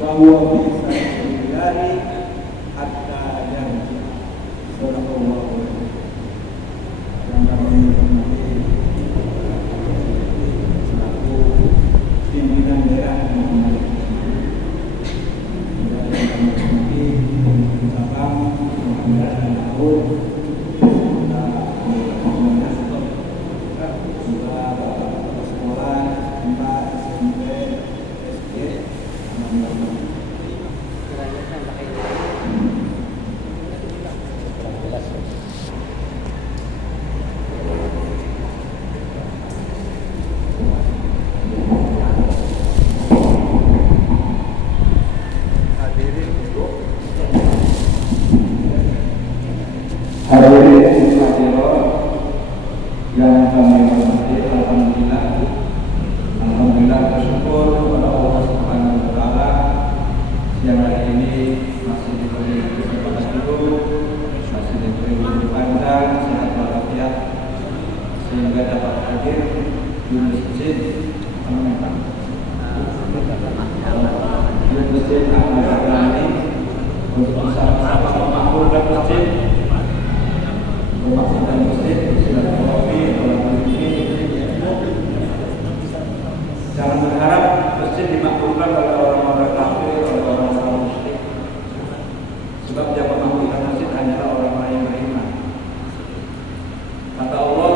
bahwa bisa dari hatta janji sallallahu yang kami hormati selaku pimpinan daerah Muhammadiyah, yang kami hormati cabang Muhammadiyah dan Tahun juga bapak sekolah, tempat SMP, SD, hadirin yang kami hormati, alhamdulillah bersyukur kepada Allah Subhanahu wa taala yang hari ini masih diberi kesempatan hidup, masih diberi umur panjang, sehat walafiat sehingga dapat hadir di masjid Ahmad Yani untuk bersama-sama memakmurkan masjid, memakmurkan masjid, silaturahmi, jangan berharap masjid dimakmurkan oleh orang-orang kafir, oleh orang-orang musyrik. Sebab yang memakmurkan masjid hanyalah orang-orang yang beriman. Kata Allah,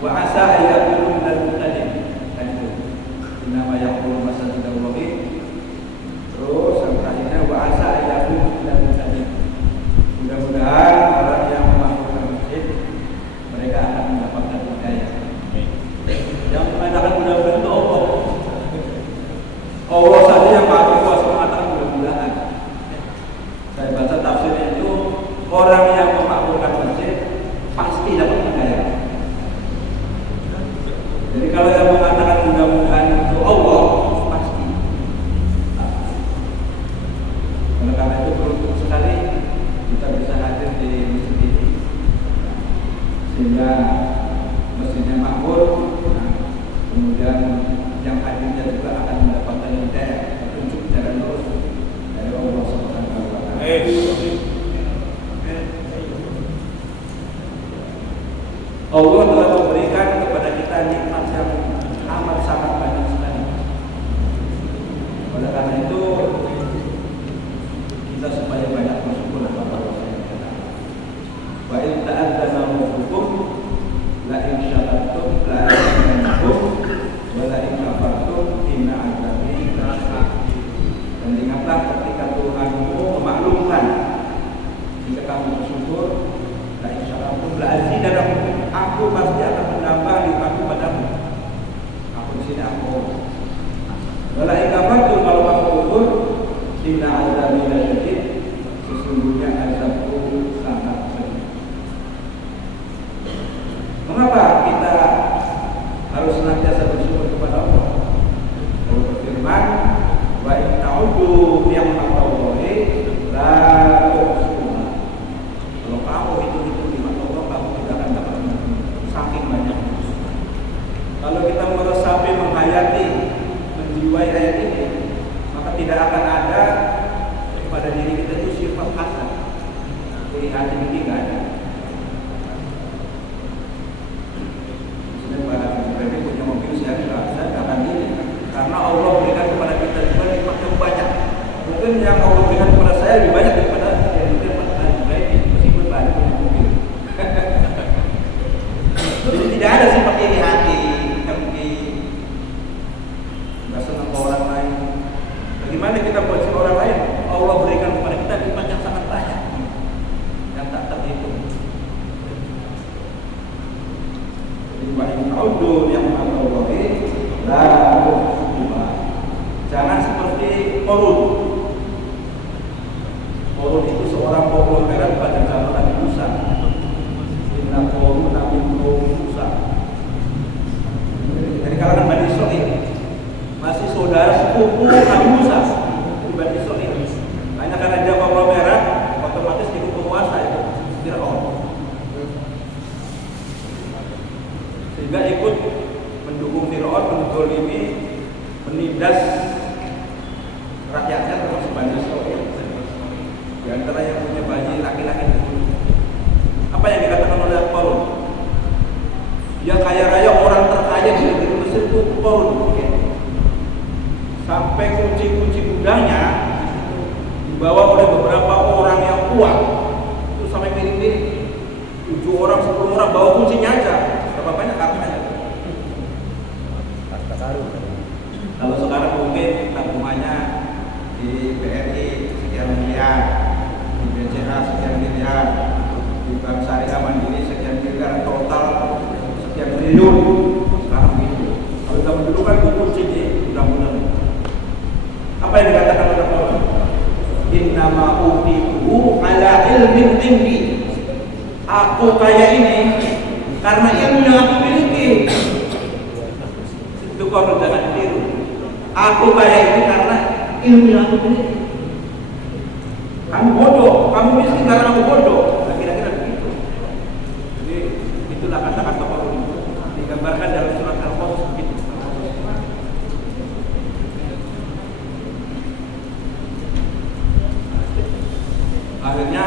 wa asa ayyakunu minal muhtadin. Innama yaqulu masajidallahi. Terus yang terakhirnya wa asa ayyakunu minal muhtadin. Mudah-mudahan orang yang memakmurkan masjid mereka akan mendapatkan hidayah. Yang mengatakan mudah-mudahan itu Allah. Allah saja yang maha berkuasa mengatakan mudah-mudahan. Saya baca tafsirnya itu orang yang memakmurkan masjid pasti dapat hidayah. Jadi kalau yang mengatakan mudah-mudahan itu Allah pasti. Oleh karena itu beruntung sekali kita bisa hadir di masjid ini sehingga masjidnya makmur. Kemudian yang hadirnya juga akan mendapatkan hidayah, petunjuk jalan lurus dari Allah Subhanahu wa taala. Allah telah memberikan kepada kita nikmat yang amat sangat banyak sekali. Oleh karena itu kita supaya banyak bersyukur kepada Allah Subhanahu wa taala. Wa in ta'adzana rabbukum la in syakartum la azidannakum wala in kafartum inna adzabi lasyadid. Dan ingatlah ketika Tuhanmu memaklumkan, jika kamu bersyukur, la in syakartum la azidannakum, aku pasti akan menambah nikmatku padamu. Aku di sini aku. Wala in kafartum, kalau kamu kufur, inna adzabi lasyadid, sesungguhnya azabku sangat pedih. Mengapa kita harus senantiasa bersyukur kepada Allah? Allah berfirman, wa in ta'uddu ni'matallahi la tuhsuha. Kalau kamu hitung-hitung nikmat Allah, kamu tidak akan dapat saking banyak. Kalau kita meresapi, menghayati, menjiwai ayat ini, maka tidak akan ada pada diri kita itu sifat hasad. Iri hati ini tidak ada. Berarti punya mobil saya akan ini, karena Allah berikan kepada kita juga nikmat yang banyak. Mungkin yang Allah berikan kepada saya lebih banyak daripada yang diberikan kepada saya ini, meskipun banyak punya mobil. Jadi tidak ada sifat iri hati, dengki, nggak senang ke orang lain. Bagaimana kita buat si orang lain? Allah berikan kepada kita nikmat yang sangat banyak, yang tak terhitung. Wa in ta'uddu ni'matallahi la tuhsuha. Jangan seperti Qarun. Qarun itu seorang konglomerat pada zaman Nabi Musa. Inna Qaruna min qaumi Musa. Dari kalangan Bani Israil, masih saudara sepupu Nabi Musa di Bani Israil. Hanya karena dia konglomerat, otomatis ikut penguasa itu Fir'aun. Sehingga ikut mendukung Fir'aun, menzalimi, menindas sampai kunci-kunci gudangnya dibawa oleh beberapa orang yang kuat. Itu sampai miring-miring. 7 orang, 10 orang bawa kuncinya aja. Berapa banyak hartanya? Harta karun. Kalau sekarang mungkin tabungannya di BRI sekian miliar, di BCA sekian miliar, di Bank Syariah Mandiri sekian miliar, total sekian triliun. Sekarang begitu. Kalau zaman dulu kan kunci di undang-undang. Apa yang dikatakan oleh Allah? Innama utitu ala ilmin indi. Aku kaya ini karena ilmu yang aku miliki. Itu kalau jangan ditiru. Aku kaya ini karena ilmu yang aku miliki. Kamu bodoh, kamu miskin karena kamu bodoh. Nah, kira-kira begitu. Jadi itulah kata-kata Allah digambarkan dalam surat Al-Qasas begitu. Akhirnya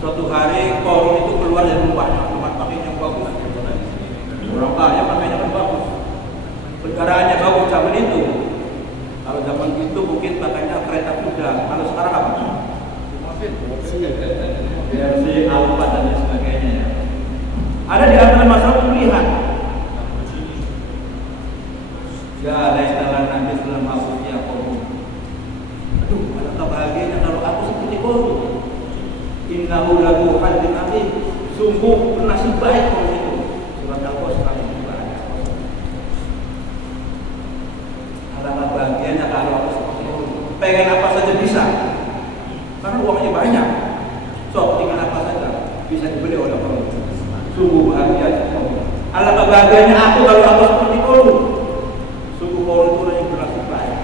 suatu hari Korun itu keluar dari rumahnya, tempat pakaian yang bagus. Orang kaya pakainya kan bagus. Kendaraannya bagus zaman itu. Kalau zaman itu mungkin pakainya kereta kuda. Kalau sekarang apa? Versi Alfa dan lain sebagainya. Ada di antara masalah pilihan. Ya, laistalan Nabi sallallahu alaihi wasallam. Aduh, alangkah bahagianya kalau aku seperti Korun. Innahu lahu hadzin azim. Sungguh nasib baik orang itu. Surat Al-Qasas ayat 2. Alangkah bahagianya kalau aku seperti itu. Pengen apa saja bisa. Karena uangnya banyak. So, tinggal apa saja bisa dibeli oleh orang. Sungguh bahagia. Alangkah bahagianya aku kalau aku seperti Korun. Sungguh Korun itu orang yang bernasib baik.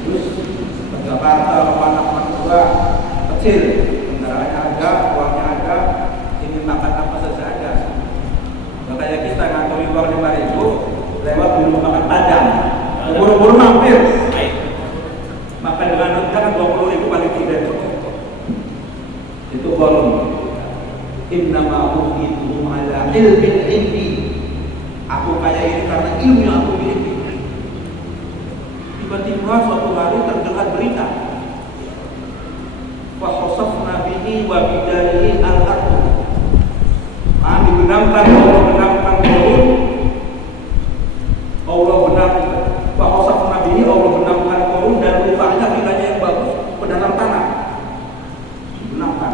Terus ke Jakarta, anak-anak tua kecil, kendaraannya ada, uangnya ada, ingin makan apa saja ada. Makanya kita ngantongi uang 5.000 lewat dulu makan Padang, buru-buru mampir. Makan dengan rendang 20.000 paling tidak. Itu Korun. Innama utitu ala ilmin indi. Aku kaya ini karena ilmu yang aku miliki. Tiba-tiba suatu hari terdengar berita. Wa khasafna bihi wa bidarihi al-ardh. Dibenamkan Allah benamkan Korun. Allah benamkan wa khasafna bihi, Allah benamkan Korun dan rupanya vilanya yang bagus ke dalam tanah. Dibenamkan.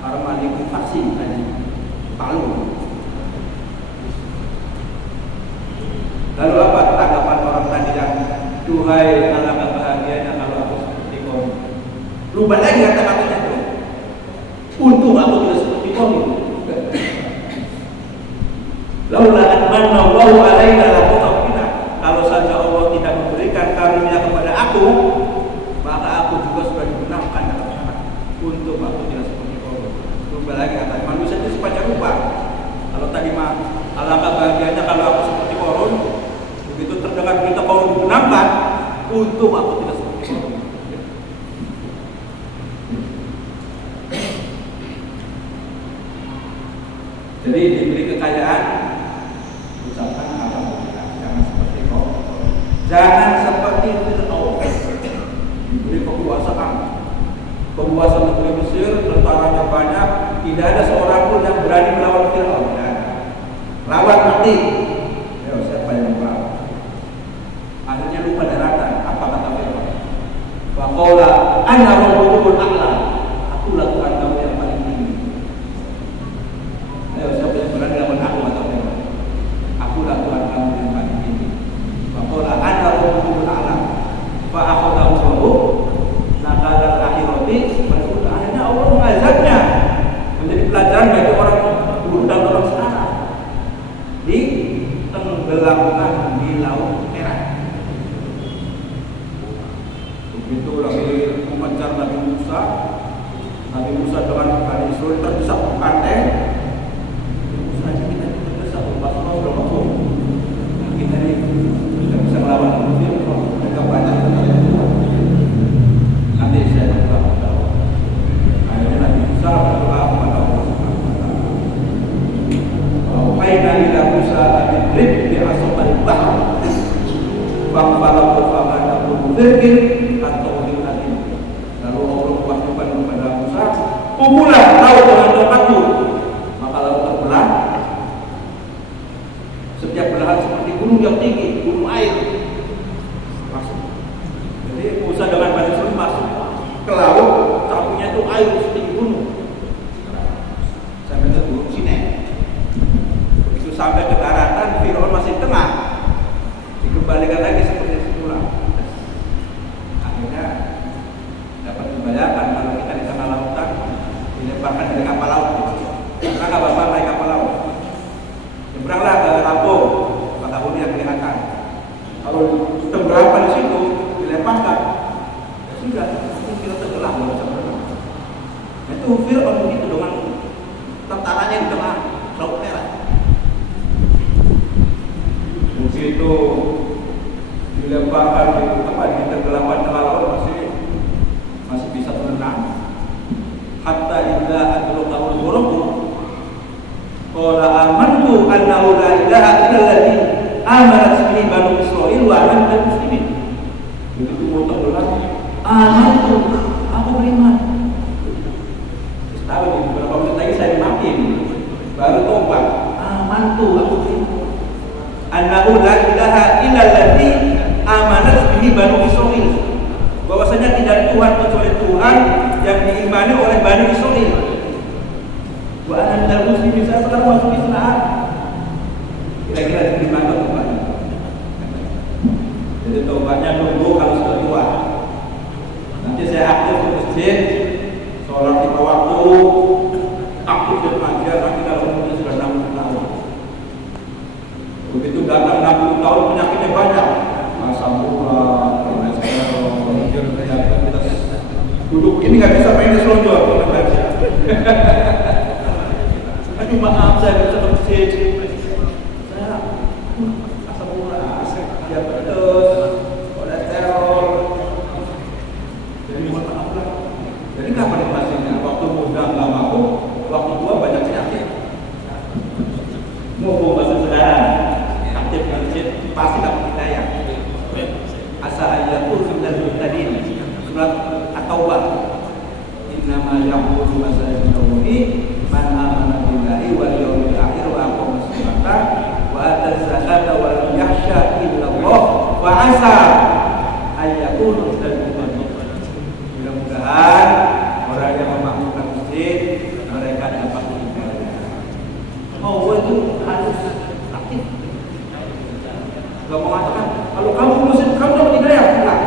Karena divaksin tadi. Palu. Lalu apa tanggapan orang tadi yang duhai alangkah bahagianya kalau aku seperti Korun. Lupa lagi kata-katanya itu. Untung aku tidak seperti Korun. Laula an manna Allahu alaina laqutafina. Kalau saja Allah tidak memberikan karunia kepada aku, maka aku juga sudah dibenamkan dalam tanah. Untung aku tidak seperti Korun. Lupa lagi kata manusia itu sifatnya lupa. Kalau tadi mah alangkah bahagianya kalau aku seperti Korun. Begitu terdengar berita Korun dibenamkan, untung aku tidak seperti Korun. Jadi diberi kekayaan, ucapkan alhamdulillah. Jangan seperti Korun. Jangan seperti Fir'aun. Diberi kekuasaan negeri Mesir, tentaranya banyak, tidak ada seorang pun yang berani melawan Fir'aun. Lawan mati. Ya, siapa yang melawan? Akhirnya lupa daratan. Apa kata Fir'aun? Wa qala ana rabbukumul a'la. Akulah Tuhan kamu yang paling tinggi. Ayo, siapa yang berani lawan aku atau Fir'aun? Akulah Tuhan kamu yang paling tinggi. Wa qala ana rabbukumul a'la. Fa akhadahu Allahu nakal akhirati. Akhirnya Allah mengazabnya menjadi pelajaran bagi orang dulu dan orang sekarang. Ditenggelamkan di laut merah. Begitu lagi mengejar Nabi Musa dengan Bani Israil terdesak ke pantai. Musa aja kita terdesak, Rasulullah sudah ngomong. Kita ini tidak bisa melawan Fir'aun. Mereka banyak nanti saya beritahu. Akhirnya Nabi Musa berdoa kepada Allah Subhanahu wa taala. Wa ila Musa an idrib bi 'asal bahr. firqin atau alim. Lalu Allah wahyukan kepada Musa, pukullah laut dengan tongkatmu. Maka laut terbelah. Setiap belahan seperti gunung yang tinggi, gunung air masuk. Jadi Musa dengan Bani Israil masuk ke laut, sampingnya itu air setinggi gunung sampai ke gunung Sinai. Begitu sampai ke daratan, Fir'aun masih tengah, dikembalikan lagi seperti semula. Akhirnya dapat dibayangkan kalau kita di tengah lautan dilemparkan dari kapal laut. Karena nggak bapak naik kapal laut, nyebranglah ke Lampung, maka Huni yang kelihatan. Kalau tenggelam di situ dilepaskan, ya sudah, kita tenggelam nggak bisa berenang. Itu Fir'aun begitu dengan tentaranya di tengah Laut Merah. Begitu dilemparkan di tenggelamkan tengah laut masih bisa berenang. Hatta idza adrakahu al-gharq qala amantu annahu la ilaha illa alladhi amanat bihi banu Israil wa ana minal muslimin. Begitu mau tenggelam, amantu, aku beriman. Terus tahu nih beberapa menit lagi saya mati, baru tobat. Amantu, aku beriman. Annahu la ilaha illa alladhi amanat bihi banu Israil. Bahwasanya tidak Tuhan kecuali Tuhan yang diimani oleh Bani Israil. Wa ana minal muslimin, saya sekarang masuk Islam. Kira-kira diterima atau tobat? Jadi tobatnya nunggu kalau sudah tua. Nanti saya aktif di masjid, sholat 5 waktu, aktif di pengajian, nanti kalau umurnya sudah 60 tahun. Begitu datang 60 tahun penyakitnya banyak, asam urat, duduk ini nggak bisa main selonjor. Aduh maaf saya nggak bisa ke masjid. Saya asam urat, diabetes, kolesterol. Jadi mohon maaf lah. Jadi kapan nikmatinya? Waktu muda nggak mau, waktu tua banyak penyakit. Mau bahasa sekarang aktif di masjid pasti dapat hidayah. Asa ayatul minal muhtadin. Surat At-Taubah. Innama ya'budu masajidallahi man amana billahi wal yawmil akhir wa aqama as-salata wa ata az-zakata wa lam yakhsha illa Allah wa asa ayyakunu minal muttaqin. Mudah-mudahan orang yang memakmurkan masjid mereka dapat hidayah. Oh, itu harus aktif. Gak mengatakan kalau kamu masjid kamu dapat hidayah. Enggak.